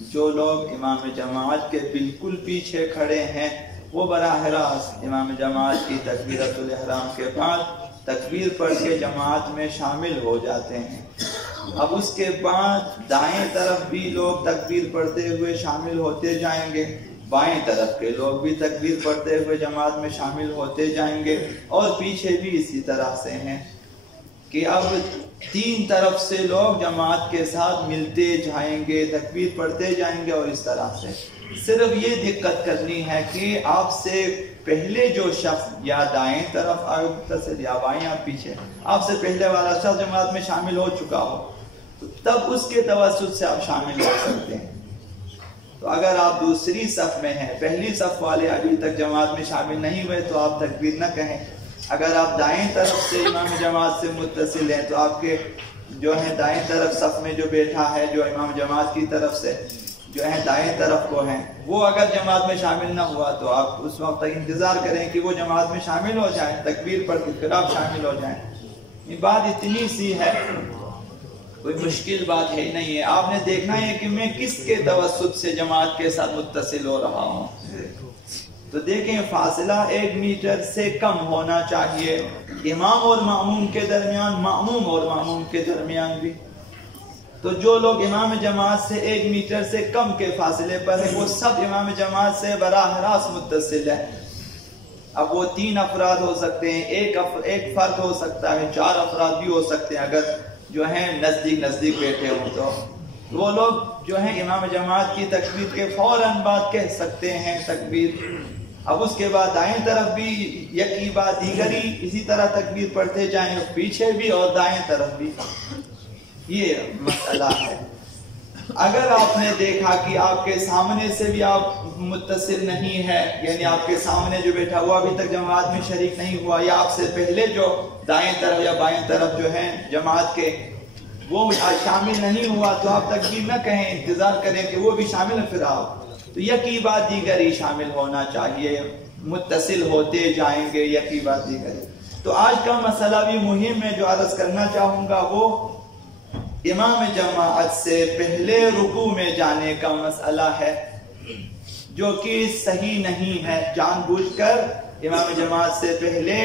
جو لوگ امام جماعت کے بالکل پیچھے کھڑے ہیں وہ براہ راست امام جماعت کی تکبیرۃ الاحرام کے بعد تکبیر پڑھ کے جماعت میں شامل ہو جاتے ہیں۔ اب اس کے بعد دائیں طرف بھی لوگ تکبیر پڑھتے ہوئے شامل ہوتے جائیں گے، بائیں طرف کے لوگ بھی تکبیر پڑھتے ہوئے جماعت میں شامل ہوتے جائیں گے، اور پیچھے بھی اسی طرح سے ہیں کہ اب تین طرف سے لوگ جماعت کے ساتھ ملتے جائیں گے، تکبیر پڑھتے جائیں گے، اور اس طرح سے صرف یہ دقت کرنی ہے کہ آپ سے پہلے جو شخص یا دائیں طرف متصل یا بائیں یا پیچھے آپ سے پہلے والا شخص جماعت میں شامل ہو چکا ہو، تو تب اس کے توسط سے آپ شامل ہو سکتے ہیں۔ تو اگر آپ دوسری صف میں ہیں، پہلی صف والے ابھی تک جماعت میں شامل نہیں ہوئے تو آپ تکبیر نہ کہیں۔ اگر آپ دائیں طرف سے امام جماعت سے متصل ہیں تو آپ کے جو ہے دائیں طرف صف میں جو بیٹھا ہے، جو امام جماعت کی طرف سے جو ہے دائیں طرف کو ہیں، وہ اگر جماعت میں شامل نہ ہوا تو آپ اس وقت تک انتظار کریں کہ وہ جماعت میں شامل ہو جائیں، تکبیر پڑھ کے پھر آپ شامل ہو جائیں۔ یہ بات اتنی سی ہے، کوئی مشکل بات ہے نہیں ہے۔ آپ نے دیکھنا ہے کہ میں کس کے توسط سے جماعت کے ساتھ متصل ہو رہا ہوں۔ تو دیکھیں فاصلہ 1 میٹر سے کم ہونا چاہیے، امام اور مأموم کے درمیان، مأموم اور مأموم کے درمیان بھی۔ تو جو لوگ امام جماعت سے 1 میٹر سے کم کے فاصلے پر ہیں وہ سب امام جماعت سے براہ راست متصل ہے۔ اب وہ 3 افراد ہو سکتے ہیں، ایک فرد ہو سکتا ہے، 4 افراد بھی ہو سکتے ہیں اگر جو ہیں نزدیک بیٹھے ہوں تو وہ لوگ جو ہیں امام جماعت کی تکبیر کے فوراً بعد کہہ سکتے ہیں تکبیر۔ اب اس کے بعد دائیں طرف بھی یکی بعد دیگری اسی طرح تکبیر پڑھتے جائیں، پیچھے بھی اور دائیں طرف بھی۔ یہ مسئلہ ہے۔ اگر آپ نے دیکھا کہ آپ کے سامنے سے بھی آپ متصل نہیں ہے، یعنی آپ کے سامنے جو بیٹھا ہوا ابھی تک جماعت میں شریک نہیں ہوا، یا آپ سے پہلے جو دائیں طرف یا بائیں طرف جو ہیں جماعت کے وہ شامل نہیں ہوا، تو آپ تکبیر نہ کہیں، انتظار کریں کہ وہ بھی شامل ہے، پھر آپ تو یکی بعد دیگری شامل ہونا چاہیے، متصل ہوتے جائیں گے یکی بعد دیگری۔ تو آج کا مسئلہ بھی مہم ہے جو عرض کرنا چاہوں گا، وہ امام جماعت سے پہلے رکوع میں جانے کا مسئلہ ہے، جو کہ صحیح نہیں ہے۔ جان بوجھ کر امام جماعت سے پہلے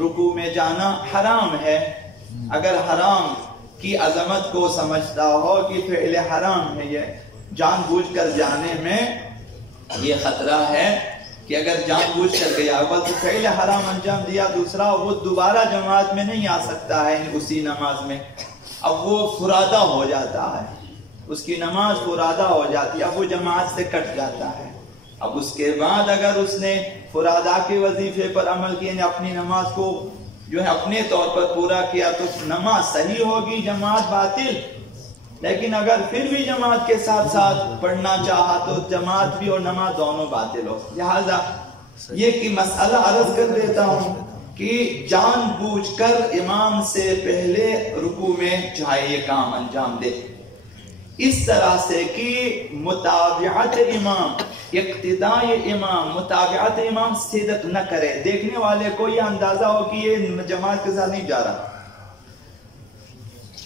رکوع میں جانا حرام ہے۔ اگر حرام کی عظمت کو سمجھتا ہو کہ فعل حرام ہے، یہ جان بوجھ کر جانے میں یہ خطرہ ہے کہ اگر جان بوجھ کر گیا، اول تو فعل حرام انجام دیا، دوسرا وہ دوبارہ جماعت میں نہیں آ سکتا ہے اسی نماز میں، اب وہ فرادہ ہو جاتا ہے، اس کی نماز فرادہ ہو جاتی ہے، اب وہ جماعت سے کٹ جاتا ہے۔ اب اس کے بعد اگر اس نے فرادہ کے وظیفے پر عمل کیا، یعنی اپنی نماز کو جو ہے اپنے طور پر پورا کیا، تو نماز صحیح ہوگی، جماعت باطل۔ لیکن اگر پھر بھی جماعت کے ساتھ ساتھ پڑھنا چاہا تو جماعت بھی اور نماز دونوں باطل ہو۔ لہذا یہ کہ مسئلہ عرض کر دیتا ہوں کہ جان بوجھ کر امام سے پہلے رکوع میں جائے، یہ کام انجام دے، اس طرح سے کہ متابعت امام، اقتداء امام، متابعت امام صدق نہ کرے، دیکھنے والے کو یہ اندازہ ہو کہ یہ جماعت کے ساتھ نہیں جا رہا،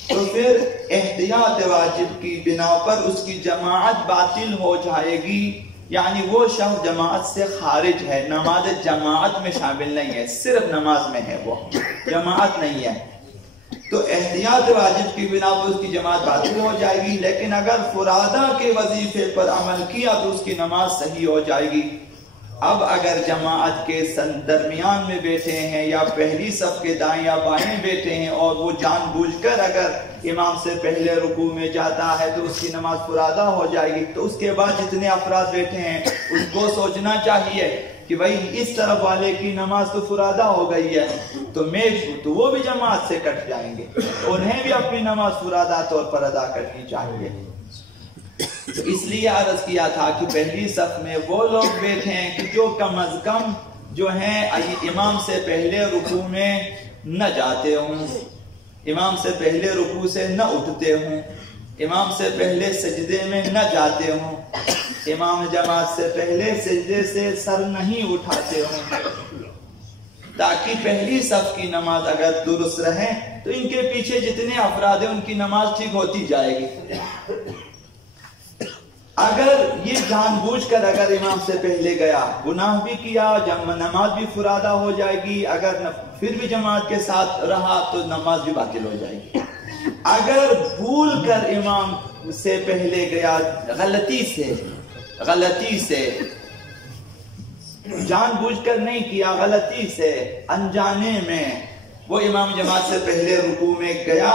تو پھر احتیاط واجب کی بنا پر اس کی جماعت باطل ہو جائے گی، یعنی وہ شخص جماعت سے خارج ہے، نماز جماعت میں شامل نہیں ہے، صرف نماز میں ہے، وہ جماعت نہیں ہے، تو احتیاط واجب کی بنا پر اس کی جماعت باطل ہو جائے گی۔ لیکن اگر فرادہ کے وظیفے پر عمل کیا تو اس کی نماز صحیح ہو جائے گی۔ اب اگر جماعت کے درمیان میں بیٹھے ہیں یا پہلی صف کے دائیں یا بائیں بیٹھے ہیں اور وہ جان بوجھ کر اگر امام سے پہلے رکوع میں جاتا ہے تو اس کی نماز فرادہ ہو جائے گی، تو اس کے بعد جتنے افراد بیٹھے ہیں اس کو سوچنا چاہیے کہ بھائی اس طرف والے کی نماز تو فرادہ ہو گئی ہے، تو وہ بھی جماعت سے کٹ جائیں گے، انہیں بھی اپنی نماز فرادہ طور پر ادا کرنی چاہیے۔ تو اس لیے عرض کیا تھا کہ پہلی صف میں وہ لوگ بیٹھے ہیں کہ جو کم از کم جو ہیں امام سے پہلے رکوع میں نہ جاتے ہوں، امام سے پہلے رکوع سے نہ اٹھتے ہوں، امام سے پہلے سجدے میں نہ جاتے ہوں، امام جماعت سے پہلے سجدے سے سر نہیں اٹھاتے ہوں، تاکہ پہلی صف کی نماز اگر درست رہے تو ان کے پیچھے جتنے افراد ہیں ان کی نماز ٹھیک ہوتی جائے گی۔ اگر یہ جان بوجھ کر اگر امام سے پہلے گیا، گناہ بھی کیا، نماز بھی فرادہ ہو جائے گی، اگر پھر بھی جماعت کے ساتھ رہا تو نماز بھی باطل ہو جائے گی۔ اگر بھول کر امام سے پہلے گیا، غلطی سے جان بوجھ کر نہیں کیا، غلطی سے انجانے میں وہ امام جماعت سے پہلے رکوع میں گیا،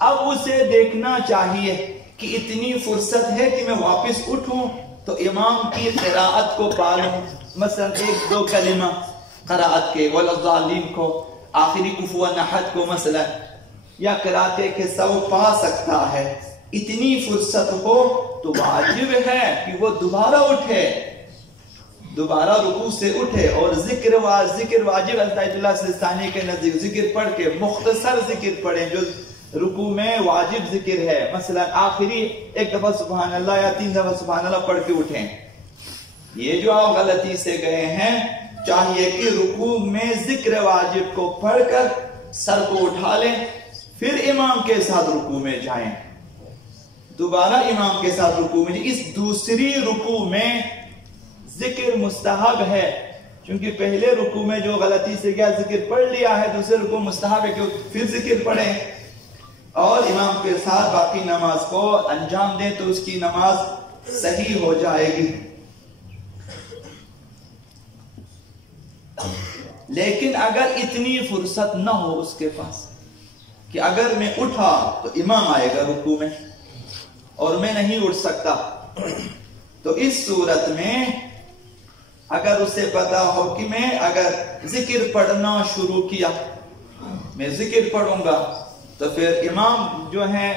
اب اسے دیکھنا چاہیے کہ اتنی فرصت ہے کہ میں واپس اٹھوں تو امام کی قراءت کو پالوں، مثلا 1-2 کلمہ قراءت کے والضالین کو، آخری کفو نحت کو مثلا، یا قراءت کے سو پا سکتا ہے، اتنی فرصت ہو تو واجب ہے کہ وہ دوبارہ اٹھے، دوبارہ رکوع سے اٹھے اور ذکر واجب بیت اللہ سستانی کے نزدیک ذکر پڑھ کے مختصر ذکر پڑھیں جو رکوع میں واجب ذکر ہے، مثلا آخری 1 دفعہ سبحان اللہ یا 3 دفعہ سبحان اللہ پڑھ کے اٹھیں۔ یہ جو آپ غلطی سے گئے ہیں، چاہیے کہ رکوع میں ذکر واجب کو پڑھ کر سر کو اٹھا لیں، پھر امام کے ساتھ رکوع میں جائیں، دوبارہ امام کے ساتھ رکوع میں جائیں۔ اس دوسری رکوع میں ذکر مستحب ہے، چونکہ پہلے رکوع میں جو غلطی سے گیا ذکر پڑھ لیا ہے، دوسرے رکوع مستحب ہے کہ پھر ذکر پڑھیں اور امام کے ساتھ باقی نماز کو انجام دیں تو اس کی نماز صحیح ہو جائے گی۔ لیکن اگر اتنی فرصت نہ ہو اس کے پاس کہ اگر میں اٹھا تو امام آئے گا رکوع میں اور میں نہیں اٹھ سکتا، تو اس صورت میں اگر اسے پتا ہو کہ میں اگر ذکر پڑھنا شروع کیا، میں ذکر پڑھوں گا تو پھر امام جو ہے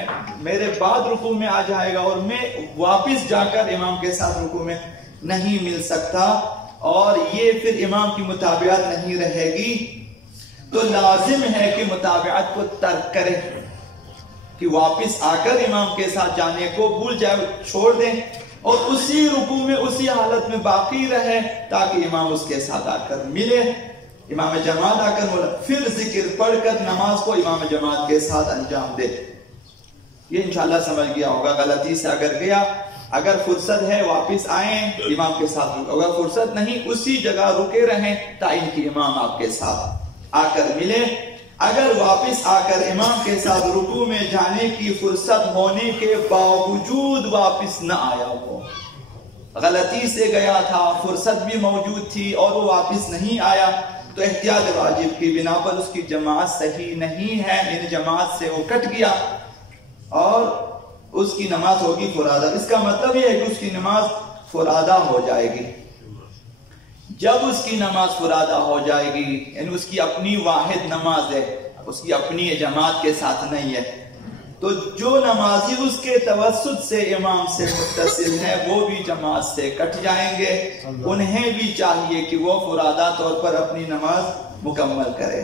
میرے بعد رکوع میں آ جائے گا اور میں واپس جا کر امام کے ساتھ رکوع میں نہیں مل سکتا، اور یہ پھر امام کی متابعت نہیں رہے گی، تو لازم ہے کہ متابعت کو ترک کرے، کہ واپس آ کر امام کے ساتھ جانے کو بھول جائے، چھوڑ دیں اور اسی رکوع میں اسی حالت میں باقی رہے تاکہ امام اس کے ساتھ آ کر ملے، امام جماعت آ کر پھر ذکر پڑھ کر نماز کو امام جماعت کے ساتھ انجام دے۔ یہ انشاءاللہ سمجھ گیا ہوگا۔ غلطی سے اگر گیا، اگر فرصت ہے واپس آئیں امام کے ساتھ، اگر فرصت نہیں اسی جگہ رکے رہیں تائین کی امام آپ کے ساتھ آ کر ملے۔ اگر واپس آ کر امام کے ساتھ رکوع میں جانے کی فرصت ہونے کے باوجود واپس نہ آیا، وہ غلطی سے گیا تھا، فرصت بھی موجود تھی اور وہ واپس نہیں آیا، تو احتیاط واجب کی بنا پر اس کی جماعت صحیح نہیں ہے، یعنی جماعت سے وہ کٹ گیا اور اس کی نماز ہوگی فرادہ۔ اس کا مطلب یہ ہے کہ اس کی نماز فرادہ ہو جائے گی۔ جب اس کی نماز فرادہ ہو جائے گی، یعنی اس کی اپنی واحد نماز ہے، اس کی اپنی جماعت کے ساتھ نہیں ہے، تو جو نمازی اس کے توسط سے امام سے متصل ہے وہ بھی جماعت سے کٹ جائیں گے، انہیں بھی چاہیے کہ وہ فرادہ طور پر اپنی نماز مکمل کرے۔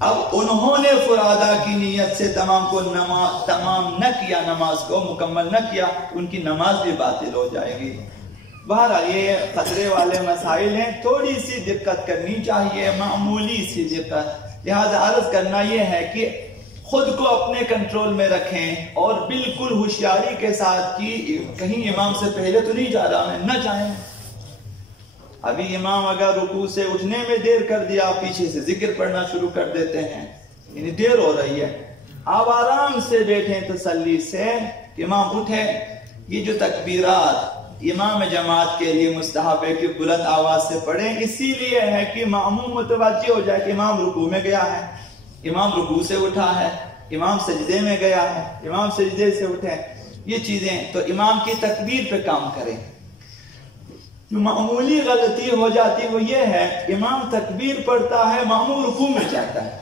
اب انہوں نے فرادہ کی نیت سے تمام نہ کیا، نماز کو مکمل نہ کیا، ان کی نماز بھی باطل ہو جائے گی۔ بہرحال یہ خطرے والے مسائل ہیں، تھوڑی سی دقت کرنی چاہیے، معمولی سی دقت، لہذا عرض کرنا یہ ہے کہ خود کو اپنے کنٹرول میں رکھیں اور بالکل ہوشیاری کے ساتھ کہ کہیں امام سے پہلے تو نہیں جا رہا میں، نہ جائیں۔ ابھی امام اگر رکوع سے اٹھنے میں دیر کر دیا، پیچھے سے ذکر پڑھنا شروع کر دیتے ہیں، یعنی دیر ہو رہی ہے، آپ آرام سے بیٹھیں تسلی سے، امام اٹھے۔ یہ جو تکبیرات امام جماعت کے لیے مستحب ہے کہ بلند آواز سے پڑھیں، اسی لیے ہے کہ مأموم متوجہ ہو جائے کہ امام رکوع میں گیا ہے، امام رکوع سے اٹھا ہے، امام سجدے میں گیا ہے، امام سجدے سے اٹھے، یہ چیزیں تو امام کی تکبیر پہ کام کریں۔ جو معمولی غلطی ہو جاتی وہ یہ ہے، امام تکبیر پڑھتا ہے، مأموم رکوع میں جاتا ہے،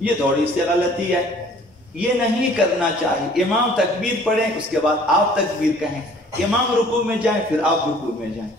یہ تھوڑی سی غلطی ہے، یہ نہیں کرنا چاہیے۔ امام تکبیر پڑھیں، اس کے بعد آپ تکبیر کہیں، امام رکوع میں جائیں، پھر آپ رکوع میں جائیں۔